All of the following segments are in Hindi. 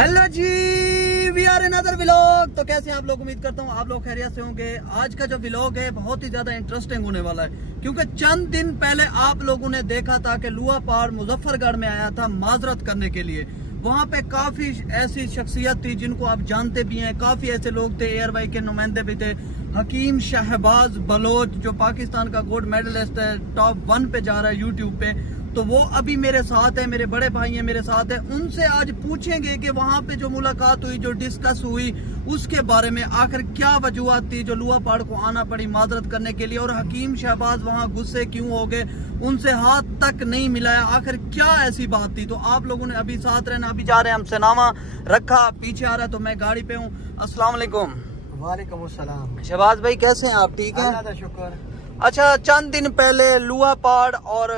Hello ji, we are another vlog. तो कैसे हैं आप लोग? उम्मीद करता हूँ आप लोग खैरियत से होंगे। आज का जो व्लॉग है बहुत ही ज्यादा इंटरेस्टिंग होने वाला है, क्योंकि चंद दिन पहले आप लोगों ने देखा था कि लुआपाड़ मुजफ्फरगढ़ में आया था माजरत करने के लिए। वहाँ पे काफी ऐसी शख्सियत थी जिनको आप जानते भी हैं, काफी ऐसे लोग थे, एयरवाई के नुमाइंदे भी थे। हकीम शहबाज बलोच जो पाकिस्तान का गोल्ड मेडलिस्ट है, टॉप 1 पे जा रहा है यूट्यूब पे, तो वो अभी मेरे साथ है, मेरे बड़े भाई हैं मेरे साथ है। उनसे आज पूछेंगे कि वहाँ पे जो मुलाकात हुई, जो डिस्कस हुई, उसके बारे में आखिर क्या वजूहत थी जो लुआपाड़ को आना पड़ी माजरत करने के लिए, और हकीम शहबाज वहाँ गुस्से क्यों हो गए, उनसे हाथ तक नहीं मिलाया, आखिर क्या ऐसी बात थी। तो आप लोगों ने अभी साथ रहना। अभी जा रहे हैं हम सनामा रखा, पीछे आ रहा है तो मैं गाड़ी पे हूँ। अस्सलाम वालेकुम। वालेकुम अस्सलाम। शहबाज भाई कैसे हैं आप? ठीक है, अल्लाह का शुक्र। अच्छा, चंद दिन पहले लुआपाड़ और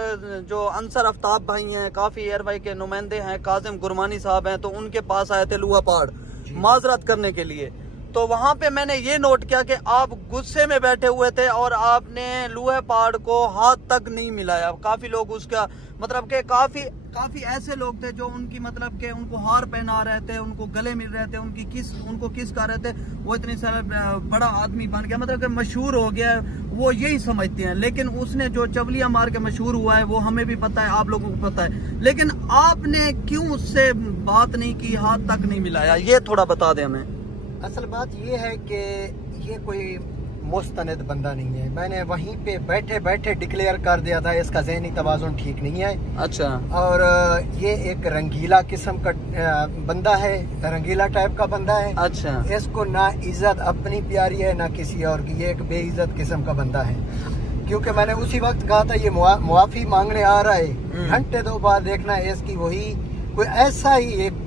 जो अंसर आफ्ताब भाई हैं, काफी एयरवाई के नुमाइंदे हैं, काजिम गुरमानी साहब हैं, तो उनके पास आए थे लुआपाड़ माजरत करने के लिए। तो वहां पे मैंने ये नोट किया कि आप गुस्से में बैठे हुए थे और आपने लुआपाड़ को हाथ तक नहीं मिलाया। काफी लोग उसका मतलब के काफी ऐसे लोग थे जो उनकी मतलब के उनको हार पहना रहे थे, उनको गले मिल रहे थे, उनको किस कर रहे थे। वो इतनी सारा बड़ा आदमी बन गया, मतलब कि मशहूर हो गया, वो यही समझते हैं। लेकिन उसने जो चवलिया मार के मशहूर हुआ है वो हमें भी पता है, आप लोगों को पता है। लेकिन आपने क्यों उससे बात नहीं की, हाथ तक नहीं मिलाया, ये थोड़ा बता दें हमें। असल बात ये है कि ये कोई मुस्तनद बंदा नहीं है। मैंने वहीं पे बैठे बैठे डिक्लेयर कर दिया था इसका ज़हनी तवाज़ुन ठीक नहीं है। अच्छा। और ये एक रंगीला किस्म का बंदा है, रंगीला टाइप का बंदा है। अच्छा। इसको ना इज्जत अपनी प्यारी है ना किसी और की, ये एक बेइज्जत किस्म का बंदा है। क्योंकि मैंने उसी वक्त कहा था ये मुआफी मांगने आ रहा है, घंटे 2 बाद देखना है इसकी वही कोई ऐसा ही एक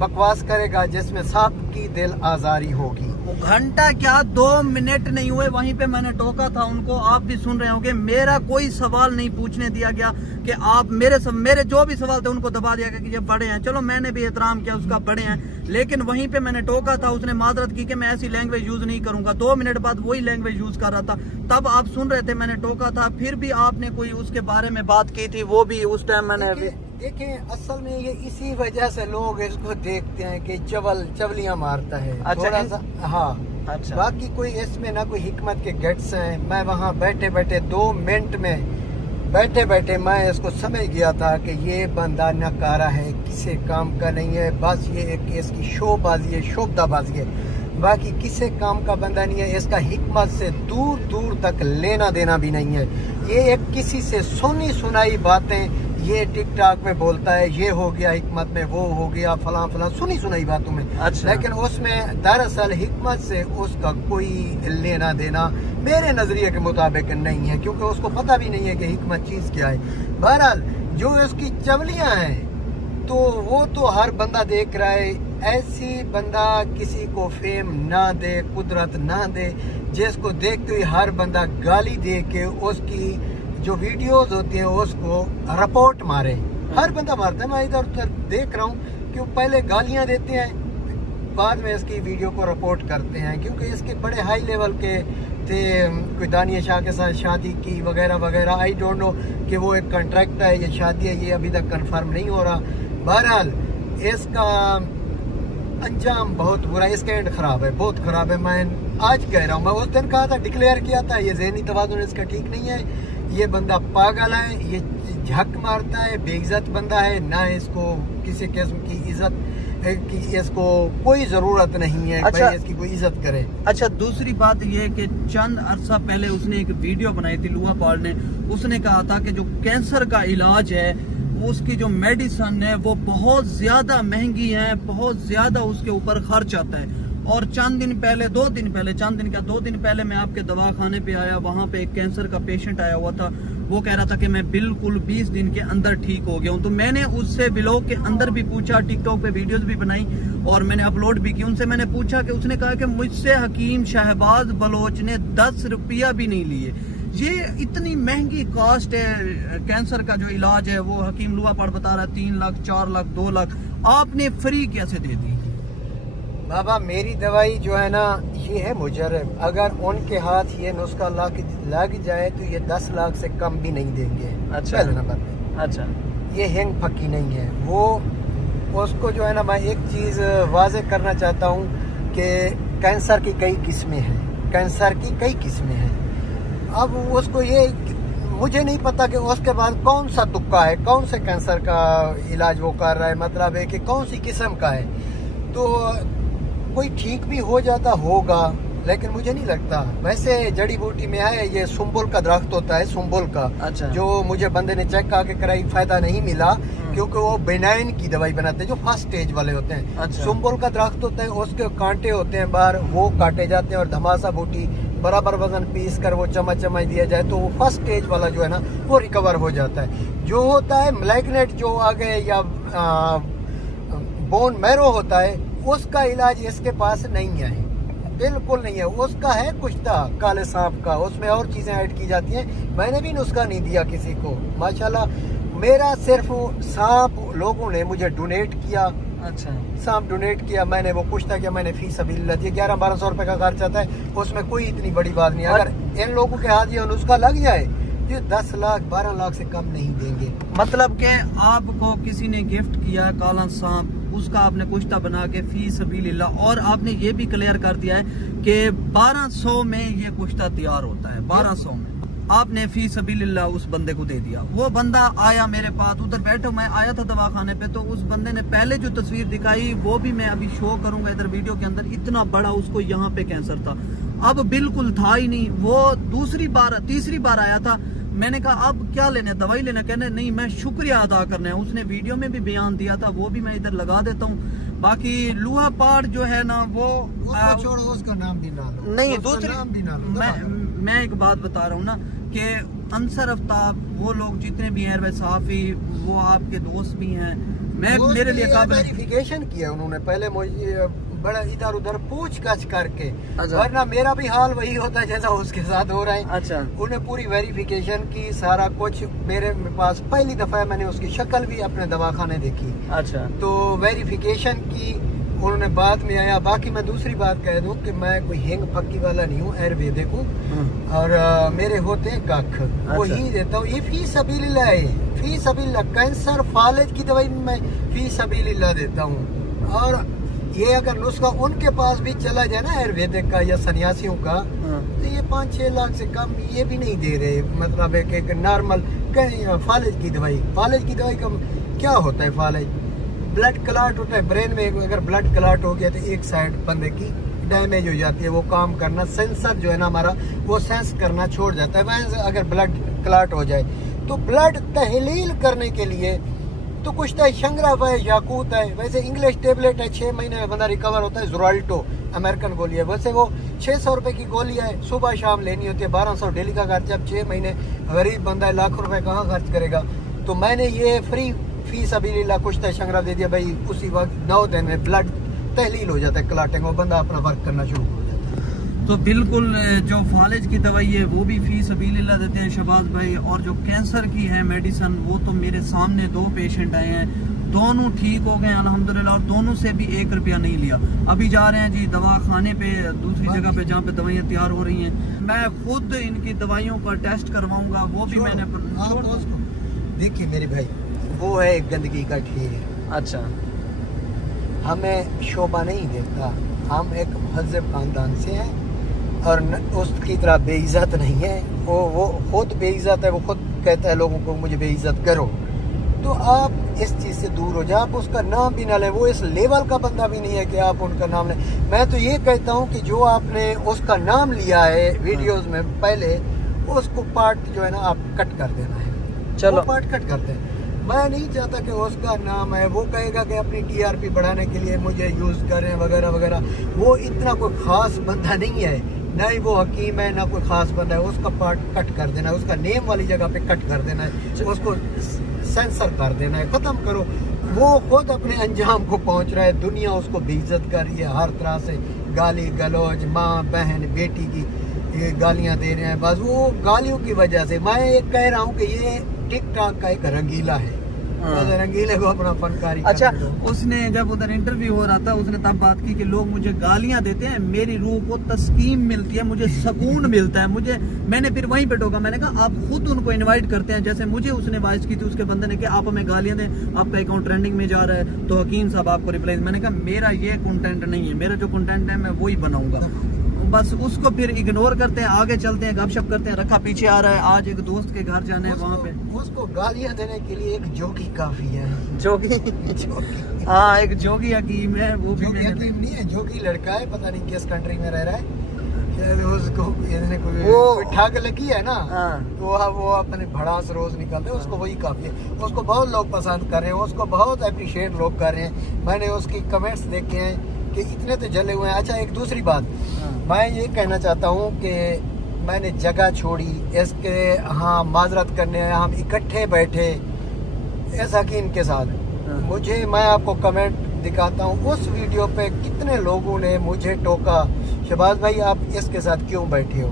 बकवास करेगा जिसमें सबकी दिल आजारी होगी। घंटा क्या 2 मिनट नहीं हुए, वहीं पे मैंने टोका था उनको। आप भी सुन रहे होंगे, मेरा कोई सवाल नहीं पूछने दिया गया कि आप मेरे जो भी सवाल थे उनको दबा दिया गया कि ये बड़े हैं। चलो मैंने भी एहतराम किया उसका, बड़े हैं, लेकिन वहीं पे मैंने टोका था, उसने माजरत की कि मैं ऐसी लैंग्वेज यूज नहीं करूंगा। 2 मिनट बाद वही लैंग्वेज यूज कर रहा था, तब आप सुन रहे थे, मैंने टोका था। फिर भी आपने कोई उसके बारे में बात की थी, वो भी उस टाइम मैंने देखें, असल में ये इसी वजह से लोग इसको देखते हैं कि चवलियां मारता है। अच्छा, थोड़ा सा हाँ। अच्छा। बाकी कोई इसमें ना कोई हिकमत के गेट्स हैं। मैं वहाँ बैठे बैठे 2 मिनट में बैठे बैठे मैं इसको समझ गया था कि ये बंदा नकारा है, किसी काम का नहीं है, बस ये एक इसकी शोबाजी है, शोबदाबाजी है, बाकी किसी काम का बंदा नहीं है। इसका हिकमत से दूर दूर तक लेना देना भी नहीं है। ये एक किसी से सुनी सुनाई बातें ये टिकटॉक में बोलता है, ये हो गया हिकमत में, वो हो गया फलां फलां, सुनी सुनाई बातों में। अच्छा। लेकिन उसमें दरअसल हिकमत से उसका कोई लेना देना मेरे नजरिए के मुताबिक नहीं है, क्योंकि उसको पता भी नहीं है कि हिकमत चीज क्या है। बहरहाल जो इसकी चवलियां हैं तो वो तो हर बंदा देख रहा है। ऐसी बंदा किसी को फेम ना दे, कुदरत ना दे, जिसको देखते हुए हर बंदा गाली दे के उसकी जो वीडियोस होती हैं उसको रिपोर्ट मारे। हर बंदा मारता है, मैं इधर उधर देख रहा हूँ कि पहले गालियां देते हैं, बाद में इसकी वीडियो को रिपोर्ट करते हैं, क्योंकि इसके बड़े हाई लेवल के थे। कोई दानिया शाह के साथ शादी की वगैरह वगैरह, आई डोंट नो कि वो एक कॉन्ट्रैक्ट है या शादी है, ये अभी तक कंफर्म नहीं हो रहा। बहरहाल इसका अंजाम बहुत बुरा है, इसका एंड खराब है, बहुत खराब है। मैं आज कह रहा हूँ, मैं उस दिन कहा था, डिक्लेयर किया था, ये ज़हनी तवाज़ुन इसका ठीक नहीं है, ये बंदा पागल है, ये झक मारता है, बेइज्जत बंदा है, ना इसको किसी किस्म की इज्जत की इसको कोई जरूरत नहीं है। अच्छा, इसकी कोई इज्जत करे। अच्छा, दूसरी बात ये कि चंद अरसा पहले उसने एक वीडियो बनाई थी लुआपाड़ ने, उसने कहा था कि जो कैंसर का इलाज है उसकी जो मेडिसिन है वो बहुत ज्यादा महंगी है, बहुत ज्यादा उसके ऊपर खर्च आता है। और चंद दिन पहले 2 दिन पहले मैं आपके दवाखाने पे आया, वहां पे एक कैंसर का पेशेंट आया हुआ था, वो कह रहा था कि मैं बिल्कुल 20 दिन के अंदर ठीक हो गया हूँ। तो मैंने उससे व्लॉग के अंदर भी पूछा, टिकटॉक पे वीडियोस भी बनाई और मैंने अपलोड भी की। उनसे मैंने पूछा कि उसने कहा कि मुझसे हकीम शहबाज बलोच ने 10 रुपया भी नहीं लिए। ये इतनी महंगी कॉस्ट है कैंसर का जो इलाज है, वो हकीम लुआपाड़ बता रहा है 3 लाख 4 लाख 2 लाख, आपने फ्री कैसे दे दी? बाबा मेरी दवाई जो है ना ये है मुजर्रब, अगर उनके हाथ ये नुस्खा लग जाए तो ये 10 लाख से कम भी नहीं देंगे। अच्छा। पहले नंबर पे। अच्छा। ये हिंग फकी नहीं है, वो उसको जो है ना, मैं एक चीज़ वाज़ेह करना चाहता हूँ कि कैंसर की कई किस्में हैं, कैंसर की कई किस्में हैं। अब उसको ये, मुझे नहीं पता कि उसके बाद कौन सा तुक्का है, कौन से कैंसर का इलाज वो कर रहा है, मतलब है कि कौन सी किस्म का है। तो कोई ठीक भी हो जाता होगा, लेकिन मुझे नहीं लगता। वैसे जड़ी बूटी में है, ये सुम्बुल का दरख्त होता है, सुम्बुल का। अच्छा। जो मुझे बंदे ने चेक करके कराई, फायदा नहीं मिला, क्योंकि वो बेनाइन की दवाई बनाते हैं जो फर्स्ट स्टेज वाले होते हैं। अच्छा। सुम्बुल का दरख्त होता है, उसके कांटे होते हैं बाहर, वो काटे जाते हैं और धमासा बूटी बराबर वजन पीस कर वो चम्मच दिया जाए तो वो फर्स्ट स्टेज वाला जो है ना वो रिकवर हो जाता है। जो होता है मैग्नेट जो आगे या बोन मैरो होता है, उसका इलाज इसके पास नहीं है, बिल्कुल नहीं है। उसका है कुश्ता काले सांप का, उसमें और चीजें ऐड की जाती हैं। मैंने भी नुस्खा नहीं दिया किसी को, माशाल्लाह। मेरा सिर्फ सांप लोगों ने मुझे डोनेट किया। अच्छा। सांप डोनेट किया, मैंने वो कुश्ता किया, मैंने फीस सबिलिल्लाह दिया। 1100-1200 रुपए का खर्च आता है, उसमें कोई इतनी बड़ी बात नहीं। अगर इन लोगों के हाथ ये नुस्खा लग जाए, ये 10 लाख 12 लाख से कम नहीं देंगे। मतलब कि आपको किसी ने गिफ्ट किया काला सांप, उसका आपने कुश्ता बना के फी सबीलिल्लाह, और आपने ये भी क्लियर कर दिया है कि 1200 में ये कुश्ता तैयार होता है। 1200 में आपने फी सबीलिल्लाह उस बंदे को दे दिया। वो बंदा आया मेरे पास, उधर बैठो, मैं आया था दवाखाने पे, तो उस बंदे ने पहले जो तस्वीर दिखाई वो भी मैं अभी शो करूंगा इधर वीडियो के अंदर, इतना बड़ा उसको यहाँ पे कैंसर था। अब बिल्कुल था ही नहीं। वो तीसरी बार आया था, मैंने कहा अब क्या लेना, दवाई लेना, कहने नहीं मैं शुक्रिया अदा करना है। उसने वीडियो में भी बयान दिया था, वो भी मैं इधर लगा देता हूँ। बाकी लूहा पाड़ जो है ना वो छोड़ो, उसका नाम भी ना लो। नहीं, दूसरी नाम भी ना लो। मैं एक बात बता रहा हूँ ना कि अंसर आफ्ताब, वो लोग जितने भी हैं, साफी, वो आपके दोस्त भी हैं। मैं मेरे लिए वेरिफिकेशन किया उन्होंने पहले, मुझे बड़ा इधर उधर पूछताछ करके, वरना मेरा भी हाल वही होता है जैसा उसके साथ हो रहा है। अच्छा। उन्हें पूरी वेरिफिकेशन की, सारा कुछ मेरे पास। पहली दफा मैंने उसकी शक्ल भी अपने दवाखाने देखी। अच्छा। तो वेरिफिकेशन की उन्होंने, बाद में आया। बाकी मैं दूसरी बात कह दूं कि मैं कोई हिंग पक्की वाला नहीं हूँ, आयुर्वेदिक हूँ, और मेरे होते हैं कख, वो ही देता हूँ। ये फी सबीलिल्लाह है, फी सबीलिल्लाह। कैंसर फालिज की दवाई मैं फी सबीलिल्लाह देता हूँ। और ये अगर नुस्खा उनके पास भी चला जाए ना, आयुर्वेदिक का या सन्यासियों का, तो ये 5-6 लाख से कम ये भी नहीं दे रहे। मतलब एक नॉर्मल फालिज की दवाई, फालिज की दवाई का क्या होता है? फालिज ब्लड क्लॉट होता है ब्रेन में। अगर ब्लड क्लॉट हो गया तो एक साइड बंदे की डैमेज हो जाती है, वो काम करना, सेंसर जो है ना हमारा, वो सेंस करना छोड़ जाता है। वैसे अगर ब्लड क्लॉट हो जाए तो ब्लड तहलील करने के लिए तो कुछ तो शंगराफ है, याकूत है। वैसे इंग्लिश टेबलेट है, 6 महीने में बंदा रिकवर होता है। ज़ोराल्टो अमेरिकन गोली है, वैसे वो 600 रुपए की गोली है, सुबह शाम लेनी होती है। 1200 डेली का खर्चा। अब 6 महीने गरीब बंदा है, लाखों रुपए कहाँ खर्च करेगा? तो मैंने ये फ्री फी सबीलिल्लाह कुछ तो शंगराफ दे दिया भाई। उसी वक्त 9 दिन में ब्लड तहलील हो जाता है, क्लॉटिंग, और बंदा अपना वर्क करना शुरू हो जाता है। तो बिल्कुल जो फालिज की दवाई है वो भी फी सबीलिल्लाह देते हैं शहबाज भाई, और जो कैंसर की है मेडिसिन, वो तो मेरे सामने 2 पेशेंट आए हैं, दोनों ठीक हो गए अल्हम्दुलिल्लाह, और दोनों से भी 1 रुपया नहीं लिया। अभी जा रहे हैं जी दवाखाने पे, दूसरी जगह पे जहाँ पे दवाइयाँ तैयार हो रही हैं। मैं खुद इनकी दवाइयों का टेस्ट करवाऊंगा, वो भी मैंने देखिए मेरे भाई, वो है एक गंदगी का ढेर। अच्छा। हमें शोभा नहीं देता, हम एक महज़ब खानदान से हैं और उसकी तरह बेइज्जत नहीं है। वो खुद बेइज्जत है, वो खुद कहता है लोगों को मुझे बेइज्जत करो। तो आप इस चीज़ से दूर हो जाए, आप उसका नाम भी ना लें। वो इस लेवल का बंदा भी नहीं है कि आप उनका नाम लें। मैं तो ये कहता हूँ कि जो आपने उसका नाम लिया है वीडियोस में पहले, उसको पार्ट जो है ना आप कट कर देना है। चलो पार्ट कट करते हैं। मैं नहीं चाहता कि उसका नाम है, वो कहेगा कि अपनी TRP बढ़ाने के लिए मुझे यूज़ करें वगैरह वगैरह। वो इतना कोई ख़ास बंदा नहीं है, ना ही वो हकीम है, ना कोई ख़ास बंदा है। उसका पार्ट कट कर देना है, उसका नेम वाली जगह पे कट कर देना है, उसको सेंसर कर देना है, ख़त्म करो। वो खुद अपने अंजाम को पहुँच रहा है, दुनिया उसको बेइज्जत कर रही है हर तरह से, गाली गलौज, माँ बहन बेटी की ये गालियाँ दे रहे हैं। बस वो गालियों की वजह से मैं ये कह रहा हूँ कि ये टिकटॉक का एक रंगीला है। रंगीले को अपना फनकारी। अच्छा, उसने जब उधर इंटरव्यू हो रहा था उसने तब बात की कि लोग मुझे गालियां देते हैं, मेरी रूह को तस्कीन मिलती है, मुझे सुकून मिलता है। मैंने फिर वहीं पे टोका, मैंने कहा आप खुद उनको इनवाइट करते हैं, जैसे मुझे उसने वॉइस की थी उसके बंदे ने कि आप हमें गालियां दें, आपका अकाउंट ट्रेंडिंग में जा रहा है तो हकीम साहब आपको रिप्लाई। मैंने कहा मेरा ये कंटेंट नहीं है, मेरा जो कंटेंट है मैं वही बनाऊंगा। बस उसको फिर इग्नोर करते हैं, आगे चलते हैं, गपशप करते हैं। रखा पीछे आ रहा है, आज एक दोस्त के घर जाना है, वहाँ पे उसको गालियां देने के लिए एक जोगी काफी है। जोगी हाँ, एक जोगी हकीम है, वो भी हकीम नहीं है, जोगी लड़का है, पता नहीं किस कंट्री में रह रहा है। उसको कोई ठग लगी है ना, तो वो अपने भड़ास रोज निकलते हैं, उसको वही काफी है। उसको बहुत लोग पसंद कर रहे हैं, उसको बहुत अप्रिशिएट लोग कर रहे हैं। मैंने उसकी कमेंट्स देखे हैं कि इतने तो जले हुए हैं। अच्छा, एक दूसरी बात मैं ये कहना चाहता हूँ कि मैंने जगह छोड़ी इसके, हाँ माजरत करने हम इकट्ठे बैठे इस हकीम के साथ। मुझे, मैं आपको कमेंट दिखाता हूँ, उस वीडियो पे कितने लोगों ने मुझे टोका, शहबाज भाई आप इसके साथ क्यों बैठे हो,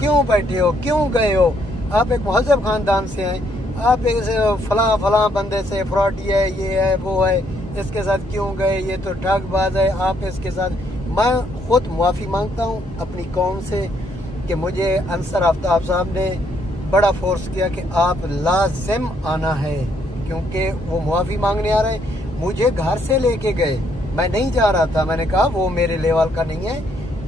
क्यों बैठे हो, क्यों गए हो, आप एक महजब खानदान से हैं, आप एक फला बंदे से फ्रॉडी है, ये है वो है, इसके साथ क्यों गए, ये तो ठगबाज है, आप इसके साथ। मैं खुद माफ़ी मांगता हूँ अपनी कौम से कि मुझे अंसर आफ्ताब साहब ने बड़ा फोर्स किया कि आप लाजिम आना है, क्योंकि वो माफ़ी मांगने आ रहे, मुझे घर से लेके गए, मैं नहीं जा रहा था। मैंने कहा वो मेरे लेवल का नहीं है,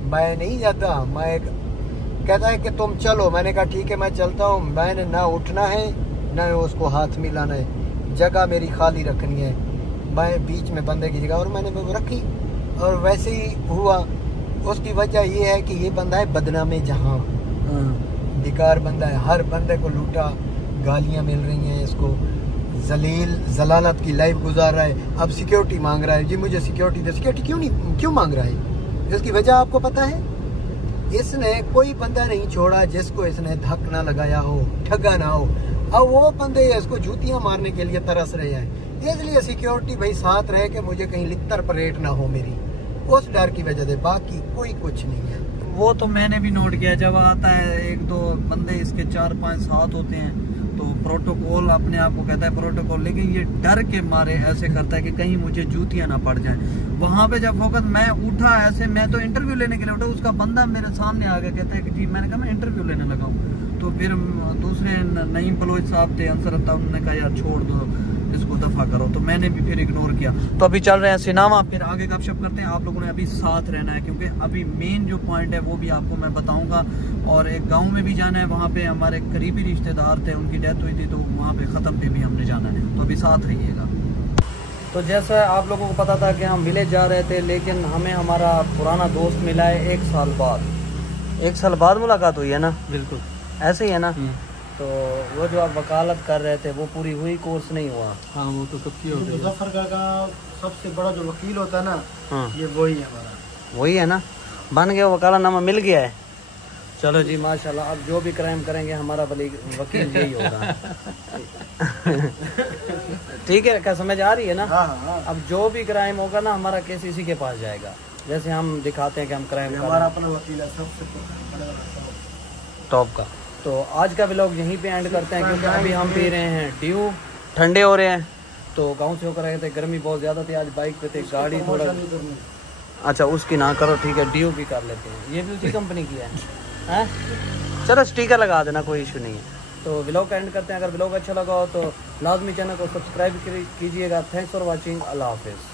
मैं नहीं जाता। मैं कहता है कि तुम चलो, मैंने कहा ठीक है मैं चलता हूँ। मैंने ना उठना है ना उसको हाथ मिलाना है, जगह मेरी खाली रखनी है, मैं बीच में बंदे की जगह, और मैंने वो रखी और वैसे ही हुआ। उसकी वजह ये है कि ये बंदा है बदनामे जहां, बेकार बंदा है, हर बंदे को लूटा, गालियां मिल रही हैं इसको, जलील जलालत की लाइफ गुजार रहा है। अब सिक्योरिटी मांग रहा है, जी मुझे सिक्योरिटी दे। सिक्योरिटी क्यों मांग रहा है, इसकी वजह आपको पता है? इसने कोई बंदा नहीं छोड़ा जिसको इसने धक ना लगाया हो, ठगा ना हो। अब वो बंदे इसको जूतियां मारने के लिए तरस रहे हैं, इसलिए सिक्योरिटी भाई साथ रहे कि मुझे कहीं लित्तर परेड ना हो मेरी, उस डर की वजह से, बाकी कोई कुछ नहीं है। वो तो मैंने भी नोट किया, जब आता है एक दो बंदे इसके 4-5 साथ होते हैं तो प्रोटोकॉल अपने आप को कहता है प्रोटोकॉल, लेकिन ये डर के मारे ऐसे करता है कि कहीं मुझे जूतियां ना पड़ जाएं। वहां पे जब फोकस मैं उठा ऐसे, मैं तो इंटरव्यू लेने के लिए उठा, उसका बंदा मेरे सामने आ गया, कहता है कि जी, मैंने कहा मैं इंटरव्यू लेने लगा हूँ। तो फिर दूसरे नईम बलोच साहब थे, अंसर था, उन्होंने कहा यार छोड़ दो इसको, दफा करो, तो मैंने भी फिर इग्नोर किया। तो अभी चल रहे हैं सिनेमा, फिर आगे गपशप करते हैं। आप लोगों ने अभी साथ रहना है, क्योंकि अभी मेन जो पॉइंट है वो भी आपको मैं बताऊंगा। और एक गांव में भी जाना है, वहाँ पे हमारे करीबी रिश्तेदार थे, उनकी डेथ हुई थी, तो वहाँ पे ख़त्म पे भी हमने जाना है, तो अभी साथ रहिएगा। तो जैसा आप लोगों को पता था कि हम विलेज जा रहे थे, लेकिन हमें हमारा पुराना दोस्त मिला है 1 साल बाद। 1 साल बाद मुलाकात हुई है ना? बिल्कुल ऐसे ही है ना। तो वो जो आप वकालत कर रहे थे वो पूरी हुई, कोर्स नहीं हुआ? हाँ, वो तो सबकी होती है। मुजफ्फरगढ़ का सबसे बड़ा जो वकील होता है ना, ये वही है हमारा, वही है ना, बन गया, वकालतनामा मिल गया है। चलो जी माशाल्लाह, अब जो भी क्राइम करेंगे हमारा वकील यही होगा। ठीक है, क्या समझ आ रही है ना? हाँ। अब जो भी क्राइम होगा ना, हमारा केस इसी के पास जाएगा, जैसे हम दिखाते हैं कि हम क्राइम, हमारा अपना वकील है सबसे टॉप का। तो आज का व्लॉग यहीं पे एंड करते हैं, क्योंकि अभी हम पी रहे हैं ड्यू, ठंडे हो रहे हैं। तो गांव से होकर आए थे, गर्मी बहुत ज़्यादा थी, आज बाइक पे थे, गाड़ी थोड़ा, अच्छा उसकी ना करो, ठीक है, ड्यू भी कर लेते हैं, ये भी उसी कंपनी की है। चलो स्टिकर लगा देना, कोई इशू नहीं है। तो व्लॉग का एंड करते हैं। अगर व्लॉग अच्छा लगा हो तो लाजमी चैनल को सब्सक्राइब कीजिएगा। थैंक्स फॉर वॉचिंग, अल्लाह हाफिज़।